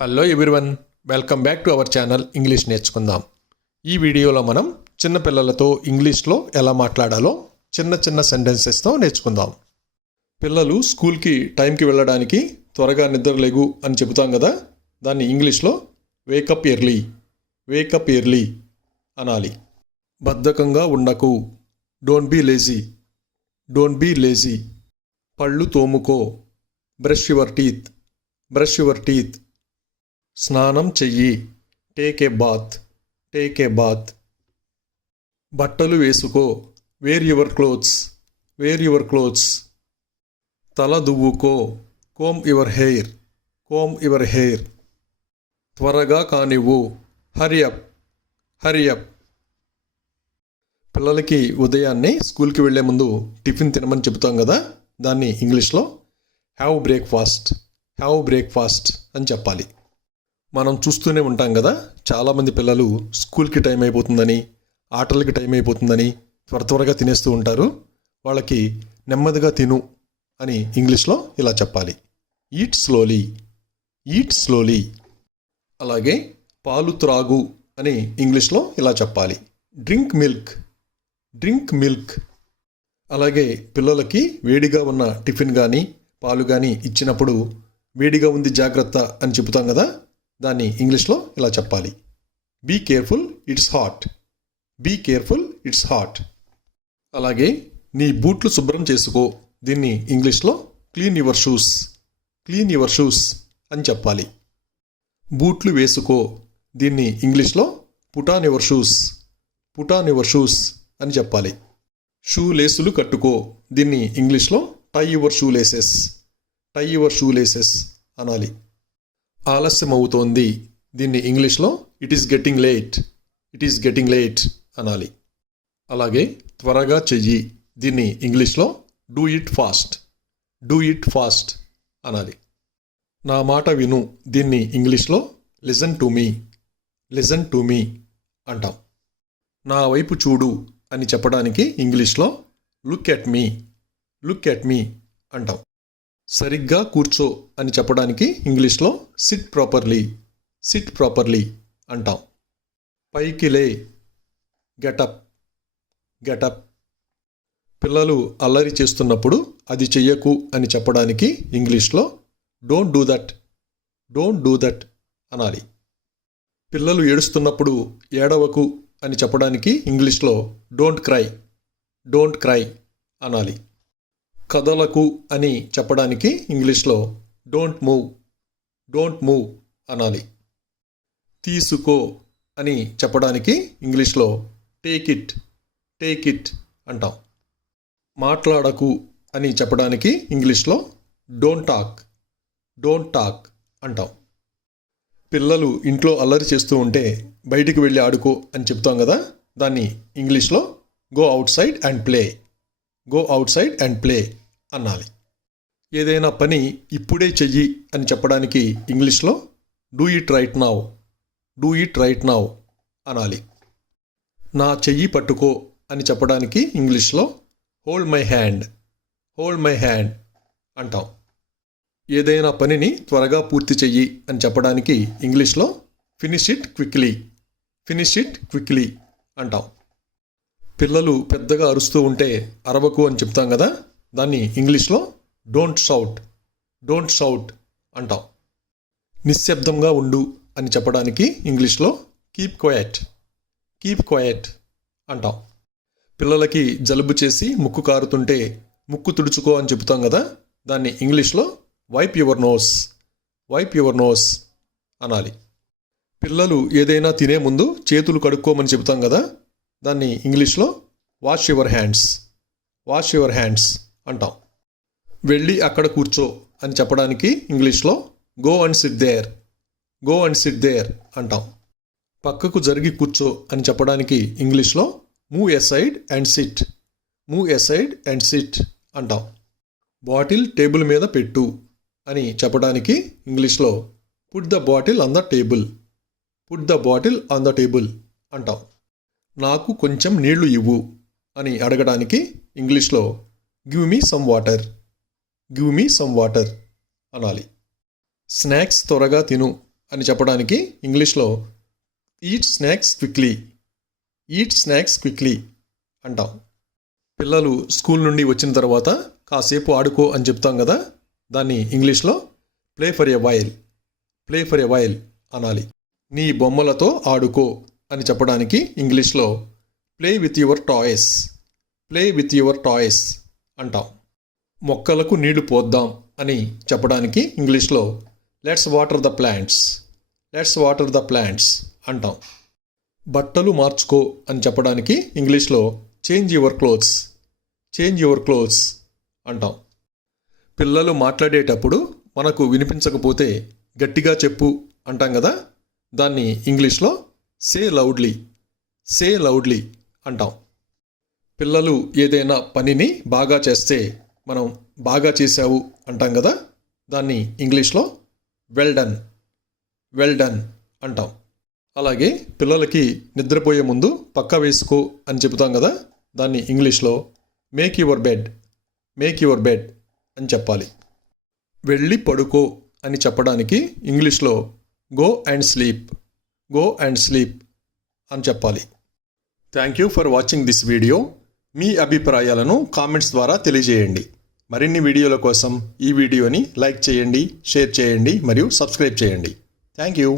Hello everyone, welcome back to our channel English నేర్చుకుందాం. ఈ వీడియోలో మనం చిన్నపిల్లలతో ఇంగ్లీష్లో ఎలా మాట్లాడాలో చిన్న సెంటెన్సెస్తో నేర్చుకుందాం. పిల్లలు స్కూల్కి టైంకి వెళ్ళడానికి త్వరగా నిద్రలేగు అని చెబుతాం కదా, దాన్ని ఇంగ్లీష్లో వేకప్ ఎర్లీ అనాలి. బద్ధకంగా ఉండకు, డోంట్ బీ లేజీ. పళ్ళు తోముకో, బ్రష్ యువర్ టీత్. స్నానం చెయ్యి, టేక్ ఏ బాత్. బట్టలు వేసుకో, వేర్ యువర్ క్లోత్స్. తల దువ్వుకో, కోమ్ యువర్ హెయిర్. త్వరగా కానివ్వు, హరి అప్. పిల్లలకి ఉదయాన్నే స్కూల్కి వెళ్లే ముందు టిఫిన్ తినమని చెబుతాం కదా, దాన్ని ఇంగ్లీష్లో హ్యావ్ బ్రేక్ఫాస్ట్ అని చెప్పాలి. మనం చూస్తూనే ఉంటాం కదా, చాలామంది పిల్లలు స్కూల్కి టైం అయిపోతుందని, ఆటలకి టైం అయిపోతుందని త్వరగా తినేస్తూ ఉంటారు. వాళ్ళకి నెమ్మదిగా తిను అని ఇంగ్లీష్లో ఇలా చెప్పాలి, ఈట్ స్లోలీ. అలాగే పాలు త్రాగు అని ఇంగ్లీష్లో ఇలా చెప్పాలి, డ్రింక్ మిల్క్. అలాగే పిల్లలకి వేడిగా ఉన్న టిఫిన్ కానీ పాలు కానీ ఇచ్చినప్పుడు వేడిగా ఉంది జాగ్రత్త అని చెబుతాం కదా, దాన్ని ఇంగ్లీష్లో ఇలా చెప్పాలి, బీ కేర్ఫుల్ ఇట్స్ హాట్. అలాగే నీ బూట్లు శుభ్రం చేసుకో, దీన్ని ఇంగ్లీష్లో క్లీన్ యువర్ షూస్ అని చెప్పాలి. బూట్లు వేసుకో, దీన్ని ఇంగ్లీష్లో పుట్ ఆన్ యువర్ షూస్ అని చెప్పాలి. షూ లేసులు కట్టుకో, దీన్ని ఇంగ్లీష్లో టై యువర్ షూ లేసెస్ అనాలి. ఆలస్యం అవుతోంది, దీన్ని ఇంగ్లీష్లో ఇట్ ఈస్ గెటింగ్ లేట్ అనాలి. అలాగే త్వరగా చెయ్యి, దీన్ని ఇంగ్లీష్లో డూ ఇట్ ఫాస్ట్ అనాలి. నా మాట విను, దీన్ని ఇంగ్లీష్లో లిజన్ టు మీ అంటాం. నా వైపు చూడు అని చెప్పడానికి ఇంగ్లీష్లో లుక్ ఎట్ మీ అంటాం. సరిగ్గా కూర్చో అని చెప్పడానికి ఇంగ్లీష్లో సిట్ ప్రాపర్లీ అంటాం. పైకి లే, గెటప్. పిల్లలు అల్లరి చేస్తున్నప్పుడు అది చెయ్యకు అని చెప్పడానికి ఇంగ్లీష్లో డోంట్ డూ దట్ అనాలి. పిల్లలు ఏడుస్తున్నప్పుడు ఏడవకు అని చెప్పడానికి ఇంగ్లీష్లో డోంట్ క్రై అనాలి. కదలకు అని చెప్పడానికి ఇంగ్లీష్లో డోంట్ మూవ్ అనాలి. తీసుకో అని చెప్పడానికి ఇంగ్లీష్లో టేక్ ఇట్ అంటాం. మాట్లాడకు అని చెప్పడానికి ఇంగ్లీష్లో డోంట్ టాక్ అంటాం. పిల్లలు ఇంట్లో అల్లరి చేస్తూ ఉంటే బయటికి వెళ్ళి ఆడుకో అని చెప్తాం కదా, దాన్ని ఇంగ్లీష్లో go out side and play అనాలి. ఏదైనా పని ఇప్పుడే చెయ్యి అని చెప్పడానికి ఇంగ్లీష్లో డూ ఇట్ రైట్ నౌ అనాలి. నా చెయ్యి పట్టుకో అని చెప్పడానికి ఇంగ్లీష్లో హోల్డ్ మై హ్యాండ్ అంటాం. ఏదైనా పనిని త్వరగా పూర్తి చెయ్యి అని చెప్పడానికి ఇంగ్లీష్లో ఫినిష్ ఇట్ క్విక్లీ అంటాం. పిల్లలు పెద్దగా అరుస్తూ ఉంటే అరవకు అని చెప్తాం కదా, దాన్ని ఇంగ్లీష్లో డోంట్ షౌట్ అంటాం. నిశ్శబ్దంగా ఉండు అని చెప్పడానికి ఇంగ్లీష్లో కీప్ క్వయట్ అంటాం. పిల్లలకి జలుబు చేసి ముక్కు కారుతుంటే ముక్కు తుడుచుకో అని చెబుతాం కదా, దాన్ని ఇంగ్లీష్లో వైప్ యువర్ నోస్ అనాలి. పిల్లలు ఏదైనా తినే ముందు చేతులు కడుక్కోమని చెబుతాం కదా, దాన్ని ఇంగ్లీష్లో వాష్ యువర్ హ్యాండ్స్ అంటాం. వెళ్ళి అక్కడ కూర్చో అని చెప్పడానికి ఇంగ్లీష్లో గో అండ్ సిట్ దేర్ అంటాం. పక్కకు జరిగి కూర్చో అని చెప్పడానికి ఇంగ్లీష్లో మూవ్ ఎసైడ్ అండ్ సిట్ అంటాం. బాటిల్ టేబుల్ మీద పెట్టు అని చెప్పడానికి ఇంగ్లీష్లో put the bottle on the table అంటాం. నాకు కొంచెం నీళ్లు ఇవ్వు అని అడగడానికి ఇంగ్లీష్లో గివ్ మీ సమ్ వాటర్ అనాలి. స్నాక్స్ త్వరగా తిను అని చెప్పడానికి ఇంగ్లీష్లో eat snacks quickly, eat snacks quickly అంటాం. పిల్లలు స్కూల్ నుండి వచ్చిన తర్వాత కాసేపు ఆడుకో అని చెప్తాం కదా, దాన్ని ఇంగ్లీష్లో play for a while, play for a while అనాలి. నీ బొమ్మలతో ఆడుకో అని చెప్పడానికి ఇంగ్లీష్లో play with your toys, play with your toys అంటాం. మొక్కలకు నీళ్లు పోద్దాం అని చెప్పడానికి ఇంగ్లీష్లో let's water the plants, let's water the plants అంటాం. బట్టలు మార్చుకో అని చెప్పడానికి ఇంగ్లీష్లో change your clothes, change your clothes అంటాం. పిల్లలు మాట్లాడేటప్పుడు మనకు వినిపించకపోతే గట్టిగా చెప్పు అంటాం కదా, దాన్ని ఇంగ్లీష్లో సే లౌడ్లీ, సే లౌడ్లీ అంటాం. పిల్లలు ఏదైనా పనిని బాగా చేస్తే మనం బాగా చేశావు అంటాం కదా, దాన్ని ఇంగ్లీష్లో వెల్ డన్, వెల్ డన్ అంటాం. అలాగే పిల్లలకి నిద్రపోయే ముందు పక్క వేసుకో అని చెబుతాం కదా, దాన్ని ఇంగ్లీష్లో make your bed, make your bed అని చెప్పాలి. వెళ్ళి పడుకో అని చెప్పడానికి ఇంగ్లీష్లో go and sleep, go and sleep అని చెప్పాలి. Thank you for watching this video. మీ అభిప్రాయాలను కామెంట్స్ ద్వారా తెలియజేయండి. మరిన్ని వీడియోల కోసం ఈ వీడియోని లైక్ చేయండి, షేర్ చేయండి మరియు సబ్స్క్రైబ్ చేయండి. Thank you.